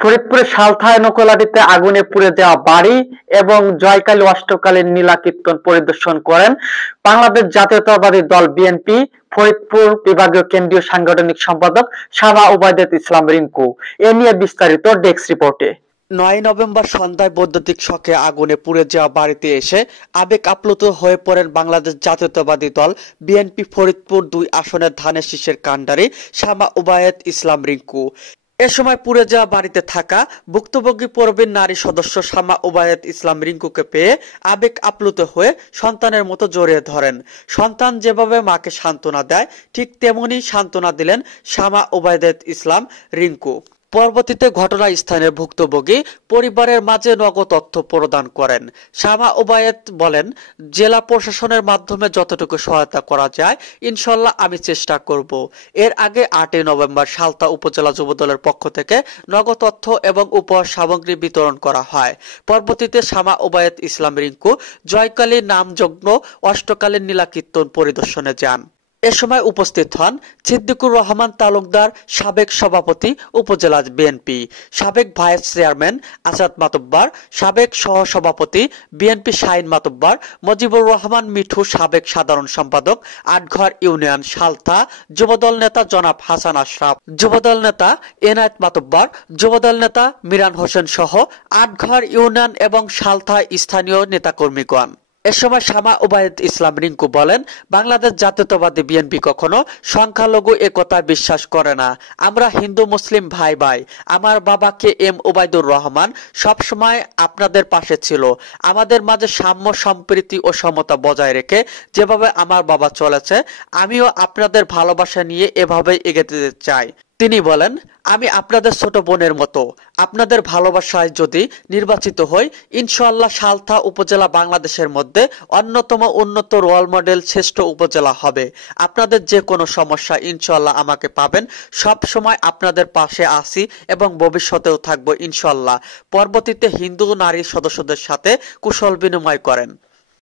ফরিদপুরের সালথায় নকলাটিতে আগুনে পুড়ে দেওয়া বাড়ি এবং জয়কালী অষ্টকালীন নীলা কীর্তন পরিদর্শন করেন বাংলাদেশ জাতীয়তাবাদী দল বিএনপি ফরিদপুর বিভাগীয় কেন্দ্রীয় সাংগঠনিক সম্পাদক শামা ওবায়দুল ইসলাম রিংকু। এ নিয়ে বিস্তারিত ডেস্ক রিপোর্টে। 9 নভেম্বর সন্ধ্যায় বৈদ্যুতিক শকে আগুনে পুড়ে যাওয়া বাড়িতে এসে আবেগ আপ্লুত হয়ে পড়েন বাংলাদেশ জাতীয়তাবাদী দল বিএনপি ফরিদপুর 2 আসনের ধানের শীষের কাণ্ডারি শামা ওবায়দুল ইসলাম রিংকু। এ সময় পুড়ে যাওয়া বাড়িতে থাকা ভুক্তভোগী প্রবীণ নারী সদস্য শামা ওবায়দুল ইসলাম রিংকুকে পেয়ে আবেগ আপ্লুত হয়ে সন্তানের মতো জড়িয়ে ধরেন। সন্তান যেভাবে মাকে সান্ত্বনা দেয় ঠিক তেমনি সান্ত্বনা দিলেন শামা ওবায়দুল ইসলাম রিংকু। পরবর্তীতে ঘটনাস্থানের ভুক্তভোগী পরিবারের মাঝে নগদ তথ্য প্রদান করেন। শামা ওবায়েদ বলেন, জেলা প্রশাসনের মাধ্যমে যতটুকু সহায়তা করা যায় ইনশাল্লাহ আমি চেষ্টা করব। এর আগে 8 নভেম্বর সালতা উপজেলা যুবদলের পক্ষ থেকে নগদ তথ্য এবং উপহার সামগ্রী বিতরণ করা হয়। পরবর্তীতে শামা ওবায়েদ ইসলাম রিংকু জয়কালী নামযজ্ঞ অষ্টকালীন নীলা কীর্তন পরিদর্শনে যান। এ সময় উপস্থিত হন সিদ্দিকুর রহমান তালুকদার, সাবেক সভাপতি উপজেলা বিএনপি, সাবেক ভাইস চেয়ারম্যান আসাদ মাতব্বর, সাবেক সহসভাপতি বিএনপি শাহিন মাতব্বর, মুজিবুর রহমান মিঠু, সাবেক সাধারণ সম্পাদক আটঘর ইউনিয়ন সালথা, যুবদল নেতা জনাব হাসান আশরাফ, যুবদল নেতা এনায়েত মাতব্বর, যুবদল নেতা মিরান হোসেন সহ আটঘর ইউনিয়ন এবং সালথা স্থানীয় নেতাকর্মীগণ। এ সময় শামা ওবায়দুল ইসলাম রিংকু বলেন, বাংলাদেশ জাতীয়তাবাদী বিএনপি কখনো সংখ্যালঘু একতায় বিশ্বাস করে না। আমরা হিন্দু মুসলিম ভাই ভাই। আমার বাবা কে এম ওবায়দুর রহমান সবসময় আপনাদের পাশে ছিল। আমাদের মাঝে সাম্য সম্প্রীতি ও সমতা বজায় রেখে যেভাবে আমার বাবা চলেছে আমিও আপনাদের ভালোবাসা নিয়ে এভাবেই এগোতে চাই। তিনি বলেন, আমি আপনাদের ছোট বোনের মতো। আপনাদের ভালোবাসায় যদি নির্বাচিত হই ইনশাআল্লাহ সালথা উপজেলা বাংলাদেশের মধ্যে অন্যতম উন্নত রোল মডেল শ্রেষ্ঠ উপজেলা হবে। আপনাদের যে কোনো সমস্যা ইনশাআল্লাহ আমাকে পাবেন। সব সময় আপনাদের পাশে আছি এবং ভবিষ্যতেও থাকবো ইনশাআল্লাহ। পরবর্তীতে হিন্দু নারী সদস্যদের সাথে কুশল বিনিময় করেন।